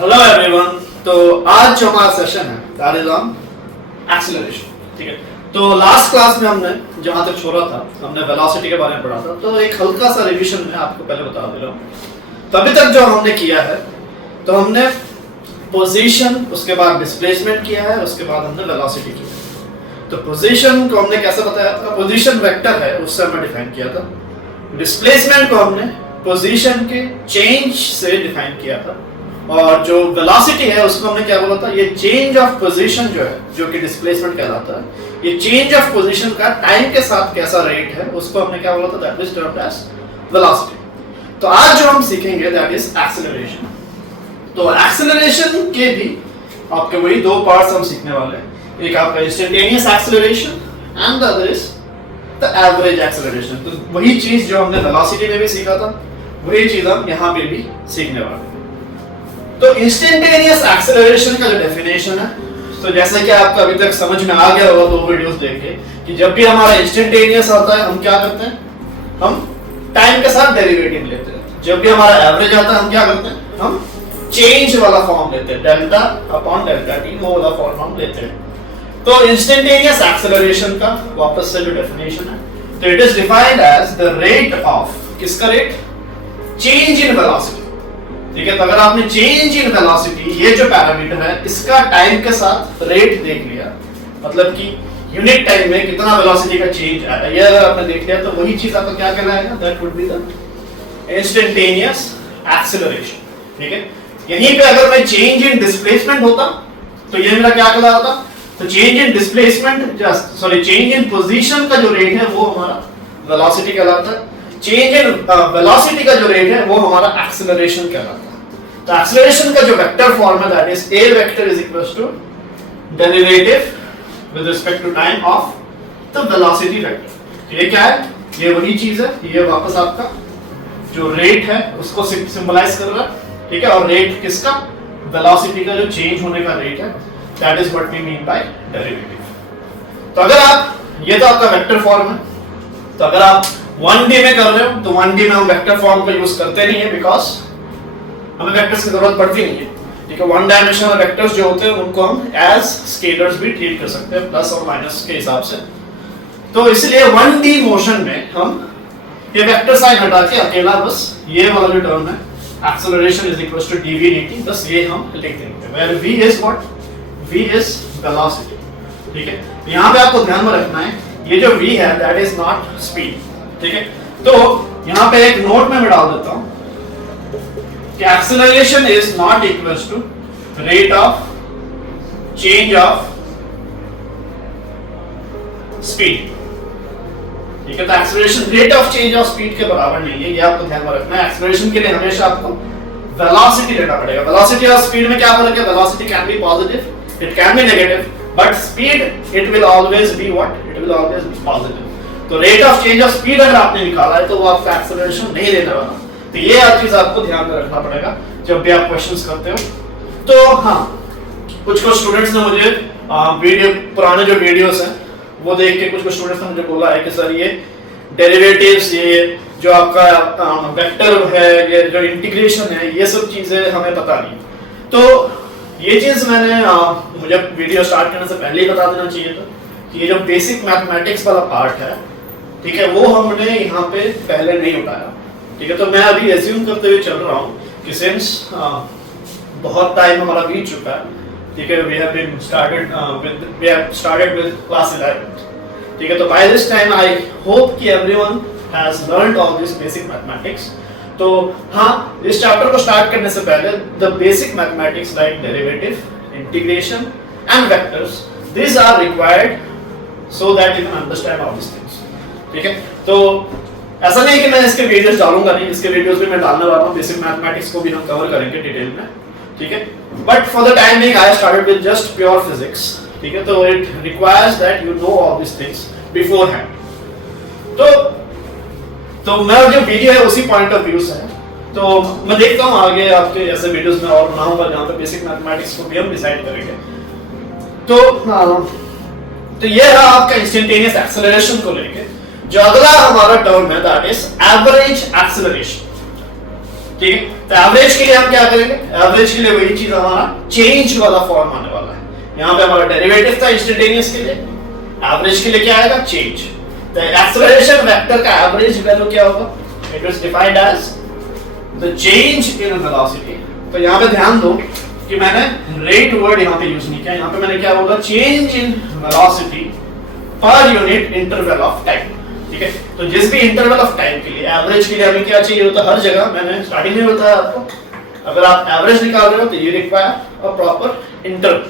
Hello everyone. तो आज जो हमारा सेशन है दैट इज ऑन एक्सीलरेशन। ठीक है, तो लास्ट क्लास में हमने जहां तक छोड़ा था हमने वेलोसिटी के बारे में पढ़ा था। तो एक हल्का सा रिवीजन मैं आपको पहले बता दे रहा हूं। तो अभी तक जो हमने किया है, तो हमने पोजीशन, उसके बाद डिस्प्लेसमेंट किया है, उसके बाद हमने वेलोसिटी की है। तो पोजीशन को हमने कैसे बताया था? पोजीशन वेक्टर है, उससे हमने डिफाइन किया था। डिस्प्लेसमेंट को हमने पोजीशन के चेंज से डिफाइन किया था, और जो वेलोसिटी है उसको हमने क्या बोला था? ये चेंज ऑफ पोजीशन जो है, जो कि डिस्प्लेसमेंट कहलाता है, ये चेंज ऑफ पोजीशन का टाइम के साथ कैसा रेट है, उसको हमने क्या बोला था? That is termed as velocity. तो आज जो हम सीखेंगे दैट इज एक्सेलरेशन। तो एक्सेलरेशन के भी आपके वही दो पार्ट्स हम सीखने वाले हैं। एक आपका instantaneous acceleration and the other is the average acceleration. तो वही चीज जो हमने वेलोसिटी में भी सीखा था, वही चीज हम यहाँ पे भी सीखने वाले हैं। तो इंस्टेंटेनियस एक्सेलरेशन का जो डेफिनेशन है, तो जैसा कि आपको अभी तक समझ में आ गया होगा दो वीडियोस देख के, कि जब भी हमारा इंस्टेंटेनियस होता है हम क्या करते हैं? हम टाइम के साथ डेरिवेटिव लेते हैं। जब भी हमारा एवरेज आता है हम क्या करते हैं? हम चेंज वाला फॉर्म लेते हैं, डेल्टा अपॉन डेल्टा टी, वो वाला फॉर्म हम लेते हैं। तो इंस्टेंटेनियस एक्सेलरेशन का वापस से जो डेफिनेशन है, तो it is defined as the rate of, किसका रेट? Change in velocity. ठीक है, तो अगर आपने चेंज इन वेलोसिटी, ये जो पैरामीटर है, इसका टाइम के साथ रेट देख लिया, मतलब कि यूनिट टाइम में कितना वेलोसिटी का चेंज आया, ये अगर आपने देख लिया, तो वही चीज आपका क्या कहलाएगा? That would be the instantaneous acceleration. ठीक है, यहीं पे अगर मैं चेंज इन डिस्प्लेसमेंट होता, तो ये मेरा क्या कहलाता? तो change in displacement, sorry, change in position का जो रेट है वो हमारा वेलोसिटी कहलाता है। चेंज इन वेलोसिटी का जो रेट है वो हमारा एक्सेलरेशन कहलाता है। तो एक्सेलरेशन का जो वेक्टर फॉर्म है that is a vector is equals to derivative with respect to time of the velocity vector. ये क्या है? ये वही चीज है, ये वापस आपका जो रेट है उसको सिंबलाइज कर रहा है। ठीक है, और रेट किसका? वेलोसिटी का जो चेंज होने का रेट है, that is what we mean by derivative. तो अगर आप, ये तो आपका वेक्टर फॉर्म है, तो अगर आप 1D में कर रहे हो तो 1D में हम वेक्टर फॉर्म का यूज करते नहीं है, बिकॉज हमें वेक्टर्स की जरूरत पड़ती नहीं है। ठीक है, वन डायमेंशनल वेक्टर्स जो होते हैं उनको हम एज स्केलर्स भी ट्रीट कर सकते हैं, प्लस और माइनस के हिसाब से। तो इसलिए 1D मोशन में हम ये वेक्टर साइन हटा के अकेला बस ये वाला जो टर्म है acceleration is equals to dv dt, बस ये हम लिख देंगे, where v is what? v is velocity. ठीक है, यहां पे आपको ध्यान में रखना है, ये जो v है दैट इज नॉट स्पीड। ठीक है, तो यहां पे एक नोट में मैं डाल देता हूं कि acceleration is not equals to rate of change of speed. ठीक है, तो acceleration rate of change of speed के बराबर नहीं है, ये आपको ध्यान में रखना है। एक्सेलरेशन के लिए हमेशा आपको वेलोसिटी लेना पड़ेगा। वेलोसिटी और स्पीड में क्या फर्क है? Velocity can be positive, it can be negative, but speed it will always be what? It will always be positive. तो rate of change of speed अगर आपने निकाला है तो वो आपका एक्सेलरेशन नहीं देने वाला। तो ये हर चीज आपको ध्यान में रखना पड़ेगा जब भी आप क्वेश्चंस करते हो। तो हाँ, कुछ स्टूडेंट्स ने मुझे वीडियो, पुराने जो वीडियोस हैं वो देख के कुछ स्टूडेंट्स ने मुझे बोला है कि सर ये डेरिवेटिव्स, ये जो आपका वेक्टर है, ये जो इंटीग्रेशन है, ये सब चीजें हमें पता नहीं। तो ये चीज मैंने मुझे वीडियो स्टार्ट करने से पहले ही बता देना चाहिए था कि ये जो बेसिक मैथमेटिक्स वाला पार्ट है, ठीक है, वो हमने यहाँ पे पहले नहीं उठाया। ठीक है, तो मैं अभी एज्यूम करते हुए चल रहा हूँ कि सिंस बहुत टाइम हमारा बीत चुका है, ठीक है, we have started with class 11। ठीक है, तो by this time I hope कि everyone has learned all this basic mathematics. तो हाँ, इस चैप्टर को स्टार्ट करने से पहले the basic mathematics like derivative, integration and vectors, these are required so that you can understand all these things. ठीक है, तो ऐसा नहीं कि मैं इसके वीडियोस डालूंगा नहीं, इसके वीडियोस भी मैं डालने वाला हूँ, बेसिक मैथमेटिक्स को भी हम कवर करेंगे डिटेल में। ठीक है, but for the time being I started with just pure physics. ठीक है, तो it requires that you know all this things beforehand. तो मेरा जो वीडियो है उसी पॉइंट ऑफ व्यू से है, तो मैं देखता हूँ आगे आपके ऐसे वीडियोस में और बनाऊंगा जहाँ पे बेसिक मैथमेटिक्स को भी हम डिसाइड करेंगे। तो ये रहा आपका इंस्टेंटेनियस एक्सेलरेशन को लेके। जो अगला हमारा टर्म है दैट इज एवरेज एक्सेलरेशन। ठीक है। तो एवरेज के लिए हम क्या करेंगे, एवरेज के लिए वही चीज हमारा चेंज वाला फॉर्म आने वाला है। यहाँ पे हमारा डेरिवेटिव था इंस्टेंटेनियस के लिए, एवरेज के लिए क्या आएगा, चेंज। तो एक्सेलरेशन वेक्टर का एवरेज वैल्यू क्या होगा, it is defined as the change in velocity. तो यहाँ पे ध्यान दो कि मैंने रेट वर्ड यहाँ पे यूज नहीं किया, यहाँ पे मैंने क्या बोला, change in velocity per unit interval of time. ठीक है। तो जिस भी इंटरवल ऑफ टाइम के लिए, एवरेज के लिए हमें क्या चाहिए होता है, हर जगह मैंने स्टार्टिंग में बताया आपको, अगर आप एवरेज निकाल रहे हो तो you require a proper interval.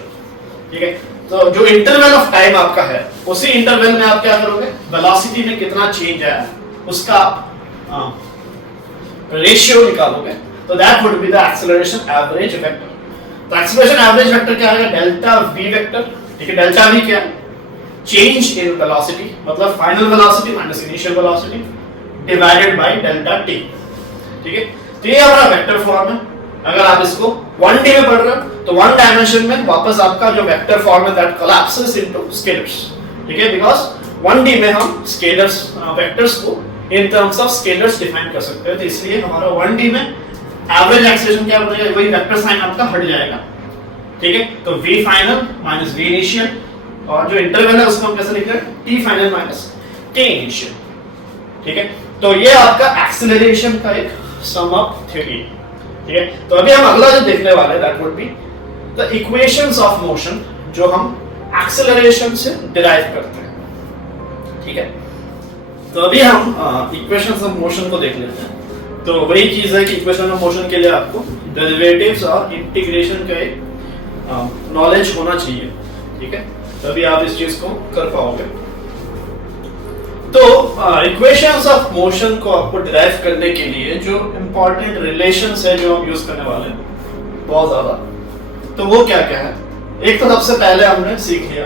ठीक है। तो जो इंटरवल ऑफ टाइम आपका है, उसी इंटरवल में आप क्या करोगे, वेलोसिटी में कितना चेंज आया उसका आप रेशियो निकालोगे। तो that would be the acceleration average vector. तो एक्सेलरेशन एवरेज वेक्टर क्या आएगा, डेल्टा वी वेक्टर। ठीक है। डेल्टा वी क्या है, चेंज इन वेलोसिटी, मतलब final velocity minus initial velocity divided by delta T. ठीक है। तो ये हमारा वेक्टर फॉर्म है। अगर आप इसको 1D में पढ़ रहे हो तो 1 डायमेंशन में वापस आपका जो वेक्टर फॉर्म है दैट कोलैप्सेस इनटू स्केलर्स। ठीक है। बिकॉज़ 1D में हम स्केलर्स वेक्टर्स को इन टर्म्स ऑफ स्केलर्स डिफाइन कर सकते हैं। तो इसलिए हमारा 1D में एवरेज एक्सेलरेशन क्या बनेगा, वही वेक्टर साइन आपका हट जाएगा। ठीक है। तो v final minus v initial, और जो इंटरवल है उसको हम कैसे लिख रहे हैं, t final minus t initial. ठीक है। तो ये आपका एक्सेलरेशन का एक सम ऑफ थ्योरी। ठीक है। तो अभी हम अगला जो देखने वाले हैं that would be the equations of motion, जो हम एक्सेलरेशन से डिराइव करते हैं। ठीक है। तो अभी हम इक्वेशंस ऑफ मोशन को देख लेते हैं। तो वही चीज है कि इक्वेशन ऑफ मोशन के लिए आपको डेरिवेटिव्स और इंटीग्रेशन का एक नॉलेज होना चाहिए। ठीक है। तभी आप इस चीज को कर पाओगे। तो इक्वेशंस ऑफ मोशन को आपको डिराइव करने के लिए जो इंपॉर्टेंट रिलेशंस है जो हम यूज करने वाले हैं बहुत ज्यादा, तो वो क्या क्या है। एक तो सबसे पहले हमने सीख लिया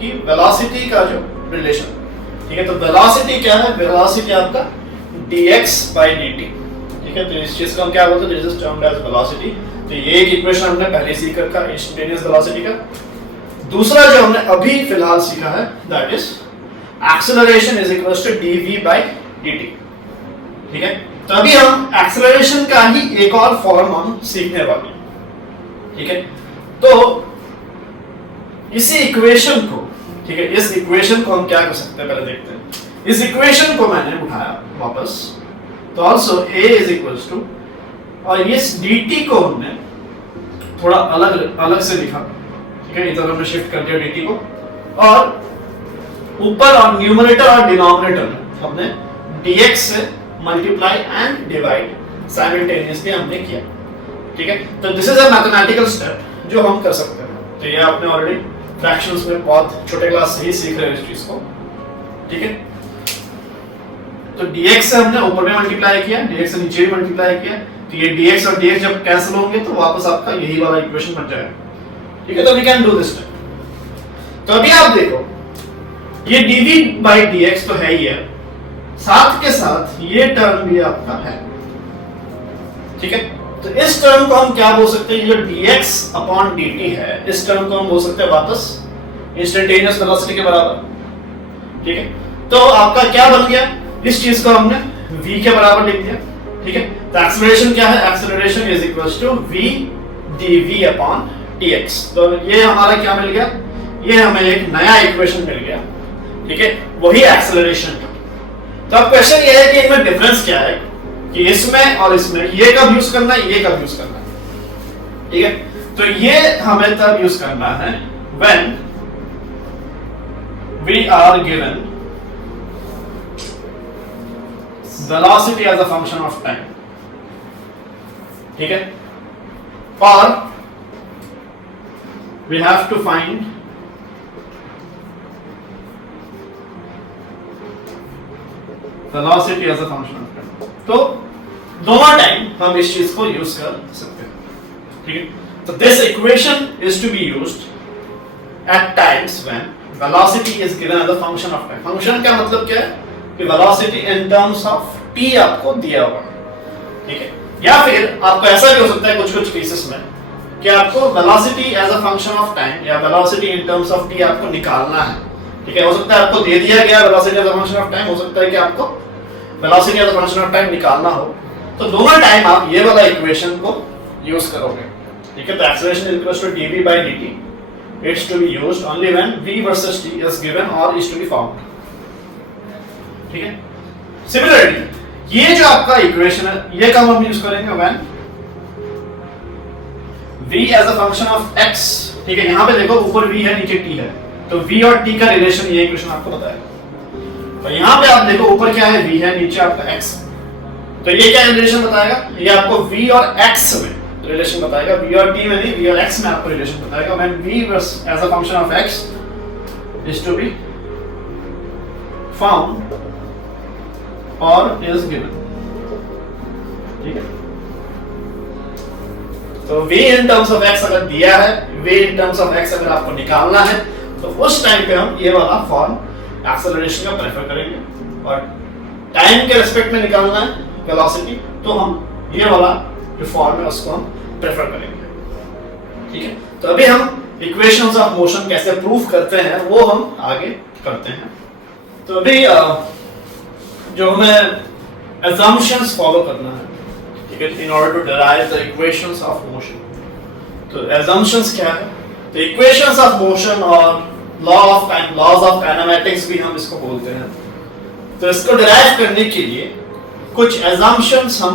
कि वेलोसिटी का जो रिलेशन। ठीक है। तो वेलोसिटी क्या है, वेलोसिटी आपका dx by dt। ठीक है। तो इस चीज को हम क्या बोलते हैं, this is termed as velocity. तो ये एक इक्वेशन हमने पहले सीख रखा है इंस्टेंटेनियस वेलोसिटी का। दूसरा जो हमने अभी फिलहाल सीखा है that is acceleration is equals to dv by dt। ठीक है। तो अभी हम एक्सेलरेशन का ही एक और फॉर्म हम सीखने वाले हैं। ठीक है। तो इसी इक्वेशन को, ठीक है, इस इक्वेशन को हम क्या कर सकते हैं पहले देखते हैं। इस इक्वेशन को मैंने उठाया वापस, तो also a is equals to, और इस dt को हमने थोड़ा अलग अलग से लिखा। ठीक है। इधर हमने शिफ्ट कर दिया dt को, और ऊपर और न्यूमरेटर और डिनोमिनेटर में हमने dx से मल्टीप्लाई एंड डिवाइड साइमल्टेनियसली हमने किया। ठीक है। तो this is a mathematical step जो हम कर सकते हैं। तो ये आपने ऑलरेडी फ्रैक्शंस में बहुत छोटे क्लास से ही सीख रहे हो इस चीज को। ठीक है। तो dx से हमने ऊपर में मल्टीप्लाई किया, dx से नीचे भी मल्टीप्लाई किया, तो ये dx और dx जब कैंसिल होंगे तो वापस आपका यही वाला इक्वेशन बन जाएगा। ठीक है। तो वी कैन डू दिस। तो अभी आप देखो, ये dv by dx तो है ही है, साथ के साथ ये टर्म भी आपका है। ठीक है। तो इस टर्म को हम क्या बोल सकते हैं, जो dx अपॉन dt है, इस टर्म को हम बोल सकते हैं वापस इंस्टेंटेनियस वेलोसिटी के बराबर। ठीक है। तो आपका क्या बन गया, इस चीज को हमने v के बराबर लिख दिया। ठीक है। तो एक्सेलरेशन क्या है, acceleration is equals to v dv upon dx। तो ये हमारा क्या मिल गया, ये हमें एक नया इक्वेशन मिल गया। ठीक है। वही एक्सेलरेशन का। तो अब क्वेश्चन ये है कि इनमें डिफरेंस क्या है, कि इसमें और इसमें ये कब यूज करना है, ये कब यूज करना है। ठीक है। तो ये हमें तब यूज करना है when we are given velocity as a function of time। ठीक है। और we have to find velocity as a function of time। तो दोनों टाइम हम इस चीज को यूज कर सकते हैं। ठीक है। तो this equation is to be used at times when velocity is given as a function of time। Function का मतलब क्या है कि velocity in terms of t आपको दिया हुआ। ठीक है। या फिर आपको ऐसा भी हो सकता है कुछ कुछ केसेस में कि आपको velocity as a function of time या velocity in terms of t आपको निकालना है। ठीक है। हो सकता है आपको दे दिया गया velocity as a function of time, हो सकता है कि आपको velocity as a function of time निकालना हो। तो दोनों टाइम आप ये वाला इक्वेशन को यूज करोगे, ठीक है। तो acceleration equals to dv by dt, it's to be used only when v versus t is given और इज टू बी फाउंड, ठीक है। सिमिलरली ये जो आपका इक्वेशन है ये कब हम यूज करेंगे, when v as a function of x, ठीक है। यहां पे देखो ऊपर v है नीचे t है, तो v और t का रिलेशन ये इक्वेशन आपको बताएगा। तो यहां पे आप देखो ऊपर क्या है, v है, नीचे आपका x, तो ये क्या रिलेशन बताएगा, ये आपको v और x में रिलेशन बताएगा, v और t में नहीं, v और x में आपको रिलेशन बताएगा। When v as a function of x is to be found और इज गिवन, ठीक है। तो v in terms of x अगर दिया है, v in terms of x अगर आपको निकालना है, तो उस टाइम पे हम ये वाला फॉर्म एक्सेलरेशन का प्रेफर करेंगे। और टाइम के रिस्पेक्ट में निकालना है वेलोसिटी, तो हम ये वाला जो फॉर्म है उसको हम प्रेफर करेंगे, ठीक है। तो अभी हम इक्वेशंस ऑफ मोशन कैसे प्रूव करते हैं वो हम आगे करते हैं। तो अभी जो हमें assumptions फॉलो करना है, ठीक है, in order to derive the equations of motion. तो assumptions क्या है, तो इक्वेशंस ऑफ मोशन और law of time, laws of kinematics भी हम इसको बोलते हैं। तो इसको डिराइव करने के लिए कुछ assumptions हम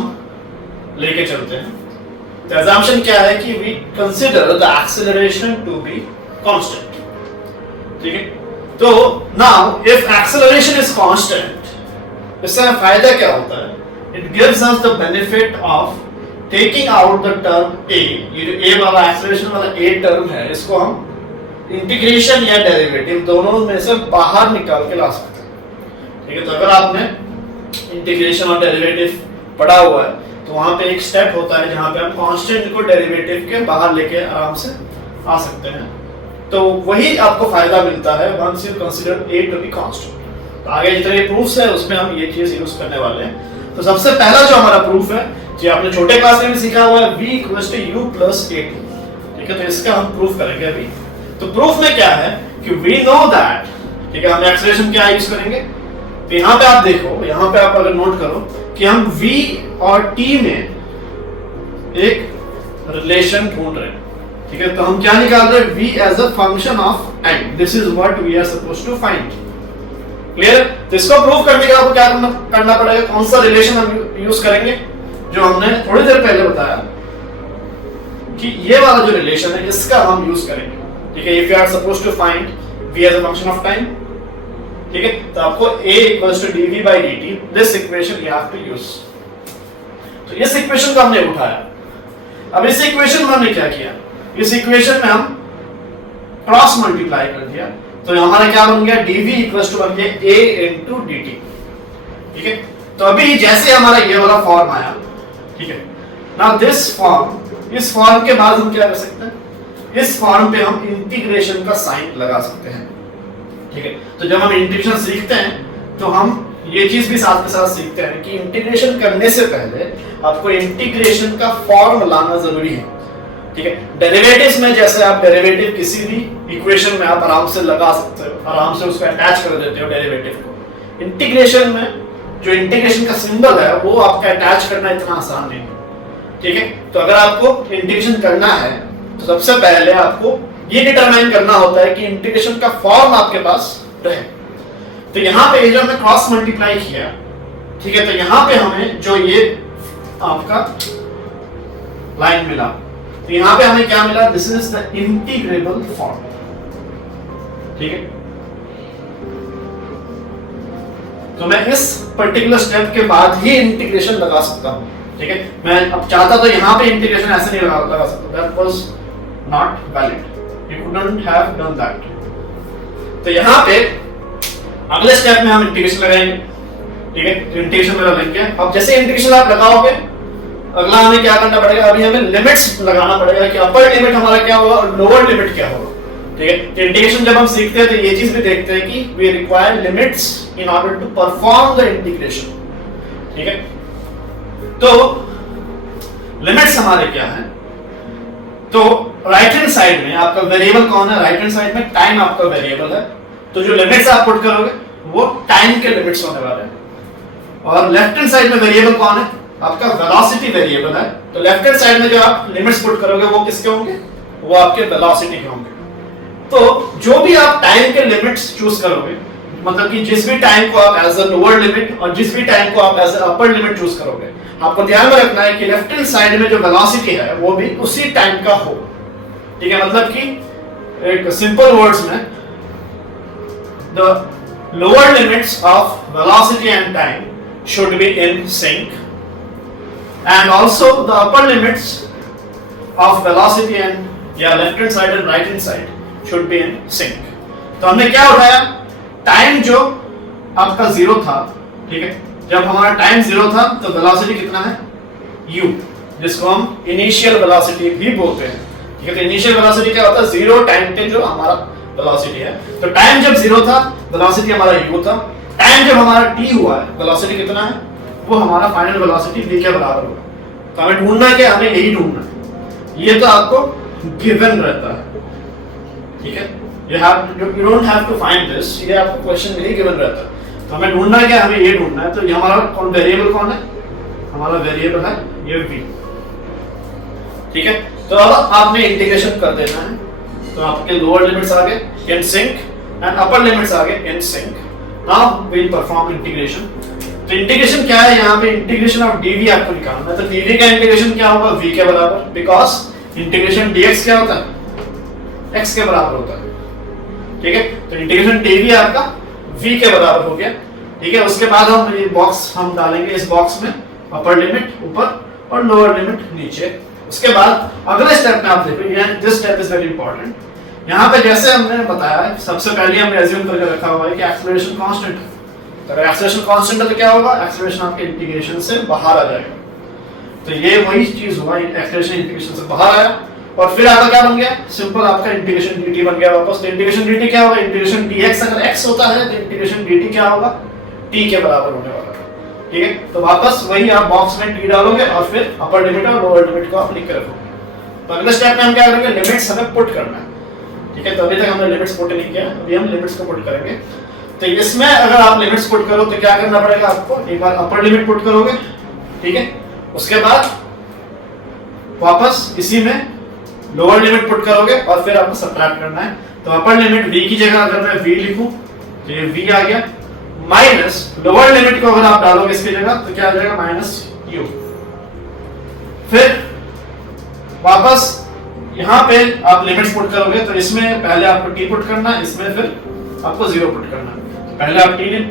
लेके चलते हैं। तो assumption क्या है कि we consider the acceleration to be constant, ठीक है। तो now if acceleration is constant, इससे फायदा क्या होता है, it gives us the benefit of taking out the term a, ये जो a वाला acceleration वाला a टर्म है, इसको हम इंटीग्रेशन या डेरिवेटिव दोनों में से बाहर निकाल के ला सकते हैं, ठीक है। तो अगर आपने इंटीग्रेशन और डेरिवेटिव पढ़ा हुआ है तो वहां पे एक स्टेप होता है जहां पे हम कांस्टेंट को डेरिवेटिव के बाहर लेके आराम से आ सकते हैं। तो वही आपको फायदा मिलता है once you consider a to be constant. तो आगे जितने प्रूफ्स है उसमें हम ये चीज यूज करने वाले हैं। तो सबसे पहला जो हमारा प्रूफ है, जो आपने छोटे क्लास में भी सीखा हुआ है, v = u + a2, ठीक है। तो इसका हम प्रूफ करेंगे अभी। तो प्रूफ में क्या है कि वी नो दैट, ठीक है, हम एक्सेलरेशन क्या यूज करेंगे। तो यहाँ पे आप देखो, यहाँ पे आप अगर नोट करो कि हम v और t में एक रिलेशन ढूंढ रहे हैं, ठीक है। तो हम क्या निकाल रहे हैं, v as a function of time, this is what we are supposed to find. Clear. तो इसको प्रूव करने के लिए आपको क्या करना पड़ेगा, कौन सा रिलेशन हम यूज करेंगे, जो हमने थोड़ी देर पहले बताया कि ये वाला जो रिलेशन है इसका हम यूज करेंगे, ठीक है। If you are supposed to find v as a function of time, ठीक है, तो आपको a = dv by dt, this equation you have to use. तो इस इक्वेशन को हमने उठाया। अब इस इक्वेशन में हमने क्या किया, इस इक्वेशन में हम क्रॉस मल्टीप्लाई कर दिया, तो हमारा क्या बन गया, dv = बन गया a * dt, ठीक है। तो अभी जैसे हमारा ये वाला फॉर्म आया, ठीक है, नाउ दिस फॉर्म, इस फॉर्म के बाद हम क्या कर सकते हैं, इस फॉर्म पे हम इंटीग्रेशन का साइन लगा सकते हैं, ठीक है। तो जब हम इंटीग्रेशन सीखते हैं तो हम ये चीज भी साथ के साथ सीखते हैं कि इंटीग्रेशन करने से पहले आपको इंटीग्रेशन का फॉर्म लाना जरूरी है, ठीक है। डेरिवेटिव्स में जैसे आप डेरिवेटिव किसी भी इक्वेशन में आप आराम से लगा सकते हो, आराम से उसको अटैच कर देते हो डेरिवेटिव को। इंटीग्रेशन में जो इंटीग्रेशन का सिंबल है वो आपका अटैच करना इतना आसान नहीं है, ठीक है। तो अगर आपको इंटीग्रेशन करना है तो सबसे पहले आपको ये डिटरमाइन करना होता है कि इंटीग्रेशन का फॉर्म आपके पास रहे। तो यहाँ पे जो हमने क्रॉस मल्टीप्लाई किया, ठीक है, तो यहाँ पे हमें जो ये आपका लाइन मिला, तो यहाँ पे हमें क्या मिला, this is the integrable form, ठीक है। तो मैं इस पर्टिकुलर स्टेप के बाद ही इंटीग्रेशन लगा सकता हूँ, ठीक है। मैं अब चाहता तो यहाँ पे इंटीग्रेशन ऐसे नहीं लगा सकता, that was not valid, you couldn't have done that. तो यहाँ पे अगले स्टेप में हम इंटीग्रेशन लगाएंगे, ठीक है। तो इंटीग्रेशन मेरा लग गया। अब जैसे इंटीग्रेशन आप लगाओगे, अगला हमें क्या करना पड़ेगा, अभी हमें लिमिट्स लगाना पड़ेगा कि अपर लिमिट हमारा क्या होगा और लोअर लिमिट क्या होगा, ठीक है। तो इंटीग्रेशन जब हम सीखते हैं तो ये चीज भी देखते हैं कि we require limits in order to perform the integration, ठीक है। तो लिमिट्स हमारे क्या हैं, तो राइट हैंड साइड में आपका वेरिएबल कौन है, राइट हैंड साइड में टाइम आपका वेरिएबल है, तो जो लिमिट्स आप पुट करोगे वो टाइम के लिमिट्स होने वाले हैं। और लेफ्ट हैंड साइड में वेरिएबल कौन है, आपका वेलोसिटी वेरिएबल है, तो लेफ्ट हैंड साइड में जो आप लिमिट्स पुट करोगे वो किसके होंगे, वो आपके वेलोसिटी के होंगे। तो जो भी आप टाइम के लिमिट्स चूज करोगे, मतलब कि जिस भी टाइम को आप एज अ लोअर लिमिट और जिस भी टाइम को आप as a upper limit choose करोगे, आपको ध्यान में रखना है कि लेफ्ट हैंड साइड में जो वेलोसिटी है वो भी उसी टाइम का हो। ठीक है, मतलब कि एक सिंपल वर्ड्स में the lower limits of velocity and time should be in sync, and also the upper limits of velocity and left hand side and right hand side should be in sync. तो हमने क्या उठाया, time जो आपका zero था, ठीक है, जब हमारा टाइम जीरो था तो वेलोसिटी कितना है u, जिसको हम इनिशियल वेलोसिटी भी बोलते हैं। ठीक है, तो इनिशियल वेलोसिटी क्या होता है, जीरो टाइम पे जो हमारा वेलोसिटी है। तो टाइम जब जीरो था वेलोसिटी हमारा u था, टाइम जब हमारा t हुआ है वेलोसिटी कितना है, वो हमारा फाइनल वेलोसिटी v के बराबर होगा। तो हमें ढूंढना क्या, हमें यही ढूंढना है, ये तो आपको गिवन रहता है। ठीक है, you don't have to find this, ये आपको क्वेश्चन में ही गिवन रहता है। तो हमें ढूंढना क्या, हमें ये ढूंढना है। तो ये हमारा कौन वेरिएबल कौन है, हमारा वेरिएबल है ये v। ठीक है, तो अब आपने इंटीग्रेशन कर देना है। तो आपके लोअर लिमिट्स आ गए in sync and upper limits आ गए in sync. Now we will perform integration. तो इंटीग्रेशन क्या है, यहाँ पे इंटीग्रेशन ऑफ dv आपको निकालना है। तो dv का इंटीग्रेशन क्या होगा, v के बराबर, बिकॉज इंटीग्रेशन dx क्या होता है, x के बराबर होता है। ठीक है, तो इंटीग्रेशन dv आपका v के बराबर हो गया। ठीक है, उसके बाद हम ये बॉक्स हम डालेंगे, इस बॉक्स में अपर लिमिट ऊपर और लोअर लिमिट नीचे। उसके बाद अगले स्टेप में आप देखिए, this step is very important. यहाँ पे जैसे हमने बताया, सबसे पहले हमने एज्यूम करके रखा हुआ है कि एक्सेलरेशन कांस्टेंट है। तो अगर एक्सेलरेशन कांस्टेंट है तो क्या होगा, एक्सेलरेशन आपके इंटीग्रेशन से बाहर आ जाएगा। तो ये वही चीज हुआ, एक्सेलरेशन इंटीग्रेशन से बाहर आया और फिर आपका क्या बन गया, सिंपल आपका इंटीग्रेशन dt बन गया वापस। तो इंटीग्रेशन dt क्या होगा, इंटीग्रेशन dx अगर x होता है तो इंटीग्रेशन dt क्या होगा, t के बराबर होने वाला है। ठीक है, तो वापस वही आप बॉक्स में t डालोगे और फिर अपर लिमिट और लोअर लिमिट को आप लिख के रखोगे। तो अगले स्टेप में हम क्या करेंगे, लिमिट्स हमें पुट करना है। ठीक है, तो अभी तक हमने लिमिट्स पुट नहीं किया, अभी हम लिमिट्स को पुट करेंगे। तो इसमें अगर आप लिमिट्स पुट करो तो क्या करना पड़ेगा आपको, एक बार अपर लिमिट पुट करोगे, ठीक है, उसके बाद वापस इसी में लोअर लिमिट पुट करोगे और फिर आपको सबट्रैक्ट करना है। तो अपर लिमिट v की जगह अगर मैं v लिखूं तो ये v आ गया, माइनस लोअर लिमिट को अगर आप डालोगे इसकी जगह तो क्या आ जाएगा, माइनस u। फिर वापस यहाँ पे आप लिमिट्स पुट करोगे तो इसमें पहले आपको t पुट करना है, इसमें फिर आपको 0 पुट करना है। तो पहले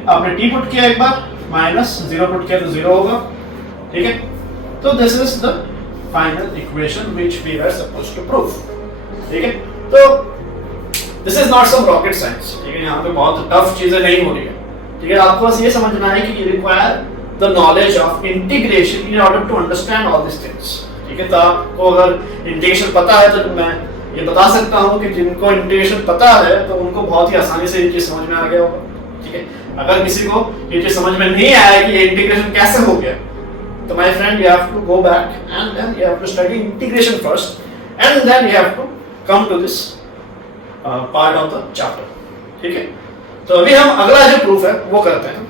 आपने t पुट किया एक बार, माइनस 0 पुट किया तो 0 होगा। ठीक है, तो this is the final equation which we are supposed to prove. ठीक है, तो this is not some rocket science. ठीक है, यहाँ पे बहुत टफ चीजें नहीं हो रही है। ठीक है, आपको बस ये समझना है कि you require the knowledge of integration in order to understand all this things. ठीक है, तो आपको अगर इंटीग्रेशन पता है तो मैं ये बता सकता हूँ कि जिनको इंटीग्रेशन पता है तो उनको बहुत ही आसानी से ये चीज समझ में आ गया होगा। ठीक है, अगर किसी को ये चीज समझ में नहीं आया कि ये इंटीग्रेशन कैसे हो गया, तो my friend you have to go back and then you have to study integration first and then you have to come to this part of the chapter. ठीक है, तो अभी हम अगला जो प्रूफ है वो करते हैं।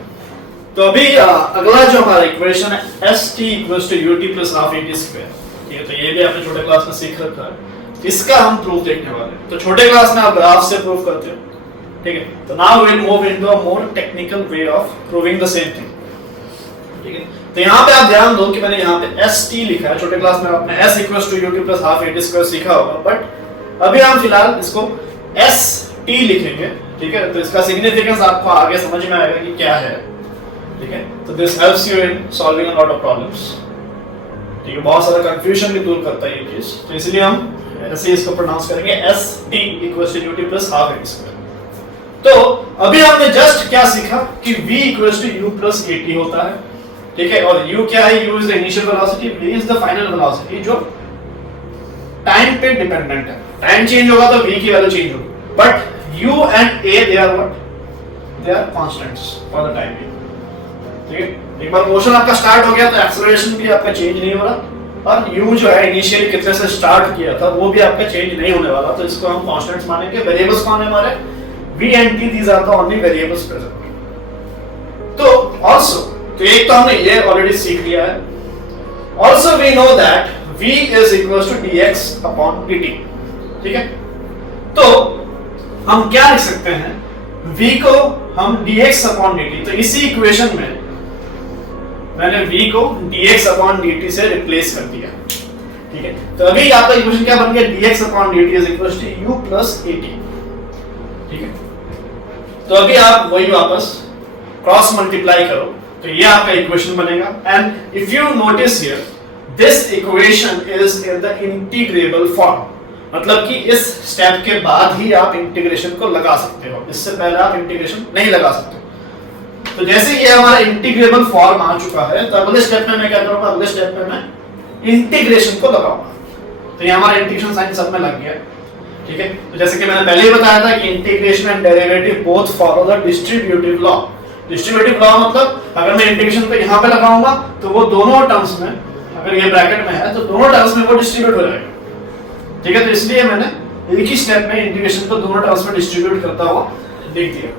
तो अभी अगला जो हमारा इक्वेशन है st = ut + ½ at²। ठीक है, तो ये भी आपने छोटे क्लास में सीख रखा है, इसका हम प्रूफ देखने वाले हैं। तो छोटे क्लास में आप ग्राफ से प्रूफ करते हो। ठीक है, तो now we will move into a more technical way of proving the same thing. ठीक है, तो यहाँ पे आप ध्यान दो कि मैंने यहाँ पे st लिखा है। छोटे क्लास में आपने s = ut + ½ at² सीखा होगा, बट अभी हम फिलहाल इसको st लिखेंगे। ठीक है, तो इसका सिग्निफिकेंस आपको आगे समझ में आएगा कि क्या है। ठीक है, तो this helps you in solving a lot of problems. ठीक है, बहुत सारा कंफ्यूजन भी दूर करता है ये चीज, तो इसलिए हम ऐसे इसको प्रोनाउंस करेंगे st = ut + ½ at²। तो अभी हमने जस्ट क्या सीखा कि v = u + at होता है। ठीक है, और u क्या है, u is the initial velocity, v is the final velocity जो टाइम पे डिपेंडेंट है। टाइम चेंज होगा तो v की वैल्यू चेंज होगी, but u and a they are what, they are constants for the time being। ठीक है, एक बार मोशन आपका स्टार्ट हो गया तो एक्सेलरेशन भी आपका चेंज नहीं हो रहा, और u जो है इनिशियली कितने से स्टार्ट किया था वो भी आपका चेंज नहीं होने वाला। तो इसको हम कांस्टेंट्स मानेंगे। वेरिएबल्स कौन है हमारे, v and t, these are the only variables present। तो आल्सो, तो एक तो हमने ये ऑलरेडी सीख लिया है also we know that v is equal to dx upon dt। ठीक है, तो हम क्या लिख सकते हैं, v को हम dx अपॉन dt, तो इसी इक्वेशन में मैंने v को dx अपॉन dt से रिप्लेस कर दिया। ठीक है, तो अभी आपका इक्वेशन क्या बन गया, dx upon dt is equal to u plus at। ठीक है, तो अभी आप वही वापस क्रॉस मल्टीप्लाई करो तो ये आपका इक्वेशन बनेगा। And if you notice here this equation is in the integrable form, मतलब कि इस स्टेप के बाद ही आप इंटीग्रेशन को लगा सकते हो, इससे पहले आप इंटीग्रेशन नहीं लगा सकते। तो जैसे ये हमारा इंटीग्रेबल फॉर्म आ चुका है तो अगले स्टेप में मैं क्या करूंगा, अगले स्टेप में मैं इंटीग्रेशन को लगाऊंगा। तो ये हमारा इंटीग्रेशन साइन सब में लग गया। ठीक है, तो जैसे कि मैंने पहले ही बताया था कि integration and derivative both follow the distributive law. Distributive law मतलब अगर मैं इंटीग्रेशन पे यहाँ पे लगाऊंगा तो वो दोनों टर्म्स में, अगर ये ब्रैकेट में है तो दोनों टर्म्स में वो डिस्ट्रीब्यूट हो जाएगा। ठीक है, तो इसलिए मैंने एक ही स्टेप में इंटीग्रेशन को दोनों टर्म्स में डिस्ट्रीब्यूट करता हुआ लिख दिया।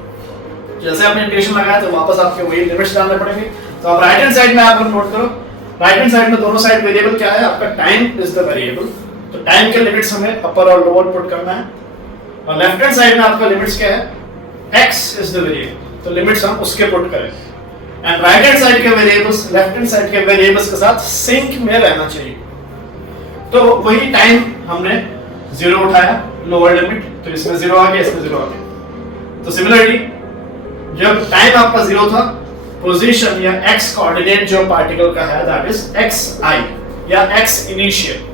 जैसे आपने इंटीग्रेशन लगाया तो वापस आपके वही लिमिट्स डालने पड़ेंगे। तो आप राइट हैंड साइड में आप नोट करो, राइट हैंड साइड में दोनों साइड वेरिएबल क्या है, आपका टाइम इज द वेरिएबल। तो टाइम के लिमिट्स हमें अपर और लोअर पुट करना है। और लेफ्ट हैंड साइड में आपका लिमिट्स क्या है, x इज द वेरिएबल, तो लिमिट्स हम उसके पुट करें। एंड राइट हैंड साइड के वेरिएबल्स लेफ्ट हैंड साइड के वेरिएबल्स के साथ सिंक में रहना चाहिए। तो वही टाइम हमने 0 उठाया लोअर लिमिट, तो इसमें 0 आ गया, इसमें 0 आ गया। तो सिमिलरली जब टाइम आपका 0 था, पोजीशन या x कोऑर्डिनेट जो पार्टिकल का है दैट इज xi या x इनिशियल।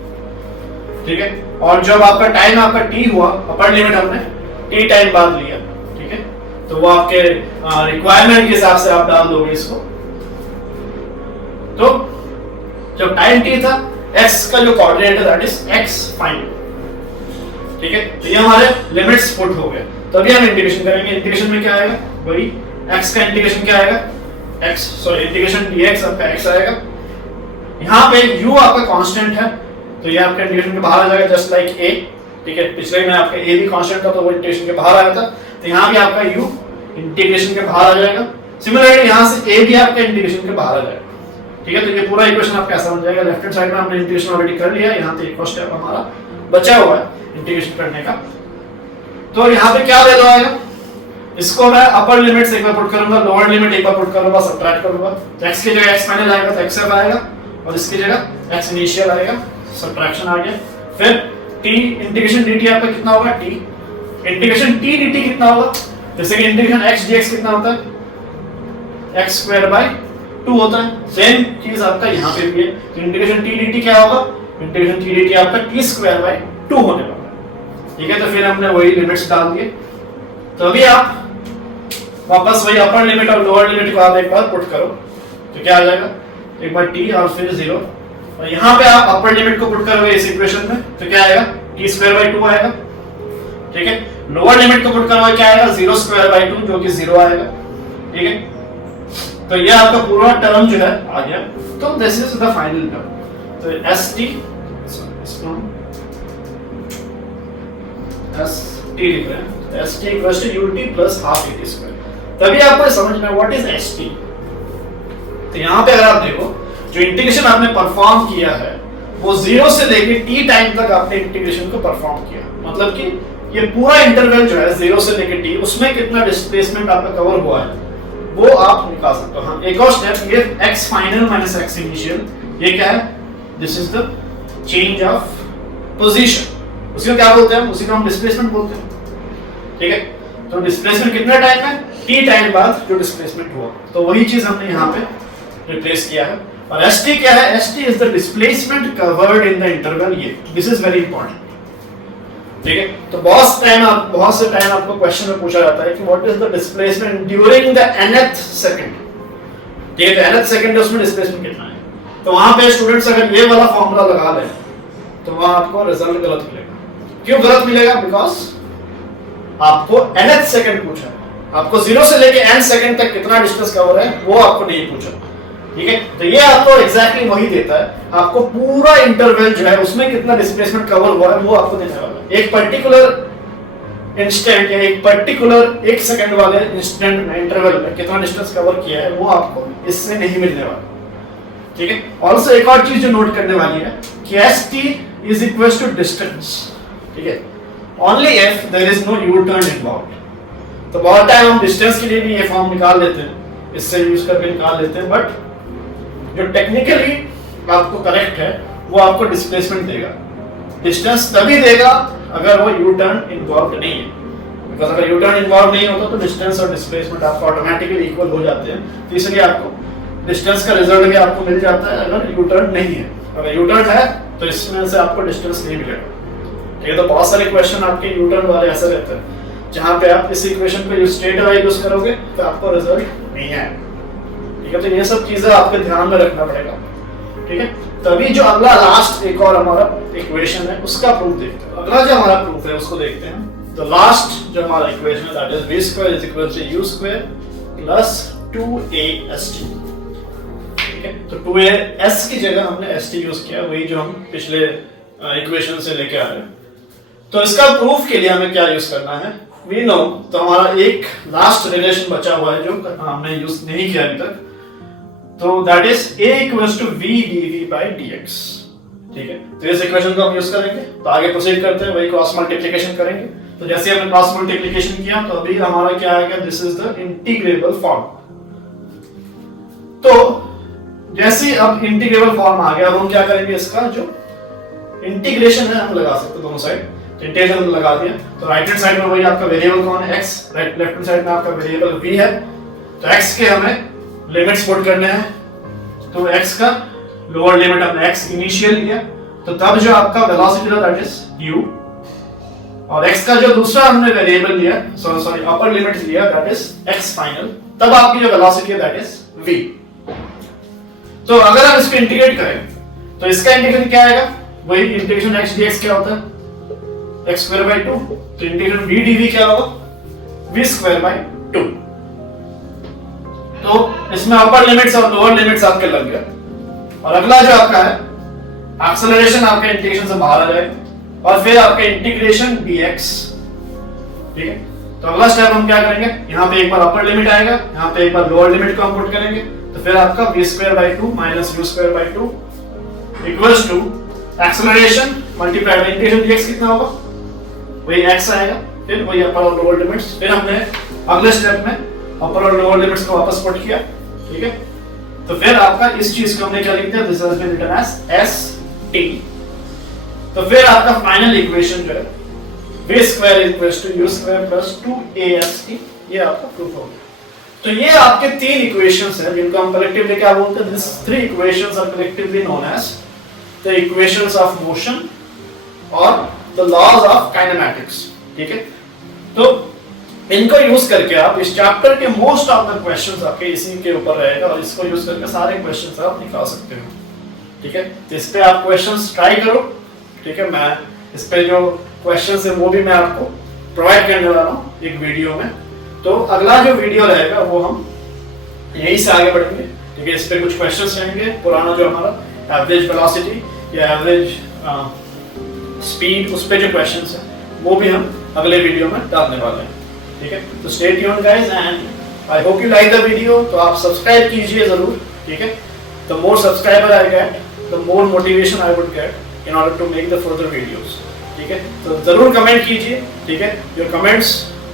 ठीक है, और जब आपका टाइम आपका t हुआ, अपर लिमिट हमने t टाइम बाद लिया। ठीक है, तो वो आपके रिक्वायरमेंट के हिसाब से आप डाल दोगे इसको। तो जब टाइम t था, x का जो कोऑर्डिनेट है दैट इज x फाइन। ठीक है, तो ये हमारे लिमिट्स पुट हो गए। तो अभी हम इंटीग्रेशन करेंगे। इंटीग्रेशन में क्या आएगा, वही x का इंटीग्रेशन क्या आएगा, इंटीग्रेशन dx आपका x आएगा। यहाँ पे u आपका कांस्टेंट है तो ये आपका इंटीग्रेशन के बाहर आ जाएगा, जस्ट लाइक a। ठीक है, पिछले में आपका a भी कांस्टेंट था तो वो इंटीग्रेशन के बाहर आया था, तो यहाँ भी आपका u इंटीग्रेशन के बाहर आ जाएगा। सिमिलरली यहाँ से a भी आपका इंटीग्रेशन के बाहर आ जाएगा। ठीक है, तो ये पूरा इक्वेशन आपका ऐसा बन जाएगा। लेफ्ट हैंड साइड में हमने इंटीग्रेशन ऑलरेडी कर लिया, यहाँ पे एक और स्टेप हमारा बचा हुआ है इंटीग्रेशन करने का। तो यहाँ पे क्या वैल्यू आएगा, इसको मैं अपर लिमिट से एक बार पुट करूंगा, लोअर लिमिट एक बार पुट करूंगा, सबट्रैक्ट करूंगा। तो x की जगह x फाइनल आएगा तो xf आएगा, और इसकी जगह x इनिशियल आएगा, सबट्रैक्शन आ गया। फिर t इंटीग्रेशन dt आपका कितना होगा, t इंटीग्रेशन t dt कितना होगा, जैसे कि इंटीग्रेशन x dx कितना होता है, x स्क्वायर बाय 2 होता है। सेम चीज आपका यहाँ पे भी है। तो इंटीग्रेशन t dt क्या होगा, इंटीग्रेशन t dt आपका t स्क्वायर बाय 2 होने वाला है। ठीक है, तो फिर हमने वही लिमिट्स डाल दिए। तो अभी आप वापस वही अपर लिमिट और लोअर लिमिट को आप एक बार पुट करो तो क्या आ जाएगा, एक बार t और फिर 0, और यहाँ पे आप अपर लिमिट को पुट करोगे इस इक्वेशन में तो क्या आएगा, t स्क्वायर बाय 2 आएगा। ठीक है, लोअर लिमिट को पुट करोगे क्या आएगा, 0 स्क्वायर बाय 2 जो कि 0 आएगा। ठीक है, तो ये आपका पूरा टर्म जो है आ गया। तो this is the final term. तो st लिख रहे हैं, st equals to ut plus half at square. तभी आपको समझ में व्हाट इज st। तो यहाँ पे अगर आप देखो जो इंटीग्रेशन आपने परफॉर्म किया है वो 0 से लेके t टाइम तक आपने इंटीग्रेशन को परफॉर्म किया, मतलब कि ये पूरा इंटरवल जो है 0 से लेके t, उसमें कितना डिस्प्लेसमेंट आपका कवर हुआ है वो आप निकाल सकते हो। हाँ, एक और स्टेप, ये x final minus x initial, ये क्या है, this is the change of position. उसी को क्या बोलते हैं, उसी को हम डिस्प्लेसमेंट बोलते हैं। ठीक है, तो डिस्प्लेसमेंट कितना टाइम है, t टाइम बाद जो डिस्प्लेसमेंट हुआ, तो वही चीज हमने यहाँ पे रिप्लेस किया है। और st क्या है, st is the displacement covered in the interval. ये दिस इज वेरी इंपॉर्टेंट। ठीक है, तो बहुत से टाइम आपको क्वेश्चन में पूछा जाता है कि what is the displacement during the nth second. ठीक है, तो nth सेकंड है उसमें डिस्प्लेसमेंट कितना है, तो वहां पे स्टूडेंट्स अगर ये वाला फॉर्मूला लगा लें तो वहां आपको रिजल्ट गलत मिलेगा। क्यों गलत मिलेगा, बिकॉज आपको nth सेकंड पूछा है, आपको 0 से लेके n सेकंड तक कितना डिस्टेंस कवर है वो आपको नहीं पूछा। ठीक है, तो ये आपको एग्जैक्टली वही देता है, आपको पूरा इंटरवल जो है उसमें कितना डिस्प्लेसमेंट कवर हुआ है वो आपको देने वाला है। एक पर्टिकुलर इंस्टेंट या एक पर्टिकुलर 1 सेकंड वाले इंस्टेंट में, इंटरवल में कितना डिस्टेंस कवर किया है वो आपको इससे नहीं मिलने वाला। ठीक है। ऑल्सो एक और चीज जो नोट करने वाली है कि S T is equal to distance, ठीक है, only if there is no U turn involve. तो बहुत टाइम हम डिस्टेंस के लिए भी ये फॉर्म निकाल लेते हैं, इससे यूज करके निकाल लेते हैं, बट जो टेक्निकली आपको करेक्ट है वो आपको डिस्प्लेसमेंट देगा। डिस्टेंस तभी देगा अगर वो यू टर्न इन्वॉल्व नहीं है, बिकॉज अगर यू टर्न इन्वॉल्व नहीं होता तो डिस्टेंस और डिस्प्लेसमेंट आपको ऑटोमेटिकली इक्वल हो जाते हैं। तो इसलिए आपको डिस्टेंस का रिजल्ट भी आपको मिल जाता है अगर यू टर्न नहीं है। अगर यू टर्न है तो इसमें से आपको डिस्टेंस नहीं मिलेगा। ठीक है, तो बहुत सारे क्वेश्चन आपके यू टर्न वाले ऐसे रहते हैं जहाँ पे आप इस इक्वेशन पे स्ट्रेट अवे यूज करोगे तो आपको रिजल्ट नहीं आएगा। ठीक है, तो ये सब चीजें आपको ध्यान में रखना पड़ेगा। ठीक है, तभी जो अगला लास्ट एक और हमारा इक्वेशन है उसका प्रूफ देखते हैं। अगला जो हमारा प्रूफ है उसको देखते हैं। तो लास्ट जो हमारा इक्वेशन है that is v square is equal to u square plus 2ast। ठीक है, तो 2as की जगह हमने st यूज किया, वही जो हम पिछले इक्वेशन से लेके आ रहे हैं। तो इसका प्रूफ के लिए हमें क्या यूज करना है, वी नो। तो हमारा एक लास्ट रिलेशन बचा हुआ है जो हमने यूज नहीं किया अभी तक, तो that is a equals to v dv by dx। ठीक है, तो इस इक्वेशन को हम यूज करेंगे। तो आगे प्रोसीड करते हैं, वही क्रॉस मल्टीप्लिकेशन करेंगे। तो जैसे हमने क्रॉस मल्टीप्लिकेशन किया तो अभी हमारा क्या आएगा, this is the integrable form. तो जैसे अब इंटीग्रेबल फॉर्म आ गया, अब हम क्या करेंगे, इसका जो इंटीग्रेशन है हम लगा सकते हैं दोनों साइड। तो इंटीग्रेशन लगा दिया तो राइट हैंड साइड में वही आपका वेरिएबल कौन है, x, लेफ्ट हैंड साइड में आपका वेरिएबल v है। तो x के हमें लिमिट्स पुट करने हैं। तो x का लोअर लिमिट हमने x इनिशियल लिया, तो तब जो आपका वेलोसिटी था दैट इज u, और x का जो दूसरा हमने वेरिएबल लिया, सॉरी अपर लिमिट लिया दैट इज x फाइनल, तब आपकी जो वेलोसिटी है दैट इज v। तो अगर हम इसको इंटीग्रेट करें तो इसका इंटीग्रेशन क्या आएगा, वही इंटीग्रेशन x dx क्या होता है, x स्क्वायर बाय 2। तो इंटीग्रेशन v dv क्या होगा, v स्क्वायर बाय 2। तो इसमें अपर लिमिट्स और लोअर लिमिट्स आपके लग गए। और अगला जो आपका है एक्सेलरेशन आपके इंटीग्रेशन से बाहर आ जाएगा, और फिर आपका इंटीग्रेशन dx। ठीक है, तो अगला स्टेप हम क्या करेंगे, यहाँ पे एक बार अपर लिमिट आएगा, यहाँ पे एक बार लोअर लिमिट को हम पुट करेंगे। तो फिर आपका v square by 2 minus u square by 2 equals to acceleration multiplied by integration dx कितना होगा, वही x आएगा, फिर वही अपर और लोअर लिमिट्स। फिर हमने अगले स्टेप में अपर और लोअर लिमिट्स को वापस पुट किया। ठीक है, तो फिर आपका इस चीज को हमने क्या लिख दिया, this has been written as st। तो फिर आपका फाइनल इक्वेशन जो है v square equals to u square plus 2ast, ये आपका प्रूफ हो गया। तो ये आपके तीन इक्वेशंस हैं जिनको हम कलेक्टिवली क्या बोलते हैं, this three equations are collectively known as the equations of motion और द लॉज ऑफ काइनेमैटिक्स। ठीक है, तो इनको यूज करके आप इस चैप्टर के मोस्ट ऑफ द क्वेश्चंस आपके इसी के ऊपर रहेगा, और इसको यूज करके सारे क्वेश्चंस आप निकाल सकते हो। ठीक है, तो इस पे आप क्वेश्चंस ट्राई करो। ठीक है, मैं इस पे जो क्वेश्चंस है वो भी मैं आपको प्रोवाइड करने वाला हूँ एक वीडियो में। तो अगला जो वीडियो रहेगा वो हम यहीं से आगे बढ़ेंगे। ठीक है, इस पे कुछ क्वेश्चंस रहेंगे, पुराना जो हमारा एवरेज वेलोसिटी या एवरेज स्पीड, उस पे जो क्वेश्चंस है वो भी हम अगले वीडियो में डालने वाले हैं। ठीक है, तो stay tuned guys and I hope you like the video. तो आप सब्सक्राइब कीजिए जरूर। ठीक है, the more subscriber I get the more motivation I would get in order to make the further videos. ठीक है, तो जरूर कमेंट कीजिए। ठीक है, your comments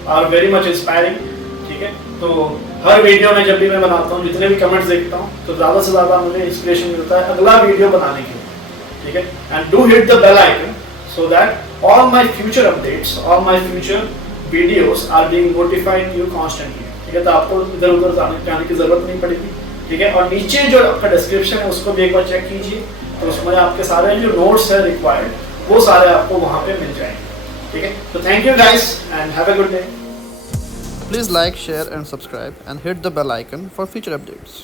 are very much inspiring. ठीक है, तो हर वीडियो में जब भी मैं बनाता हूँ, जितने भी कमेंट्स देखता हूँ, तो ज़्यादा से ज़्यादा मुझे इंस्पिरेशन मिलता है अगला वीडियो बनाने के लिए। ठीक है, and do hit the bell icon so that all my future updates, all my future videos are being notified to you constantly। ठीक है, तो आपको इधर उधर जाने की जरूरत नहीं पड़ेगी। ठीक है, और नीचे जो आपका डिस्क्रिप्शन है उसको भी एक बार चेक कीजिए, तो उसमें आपके सारे जो नोट्स है रिक्वायर्ड वो सारे आपको वहाँ पे मिल जाएंगे। ठीक है, तो thank you guys and have a good day. Please like, share and subscribe and hit the bell icon for future updates.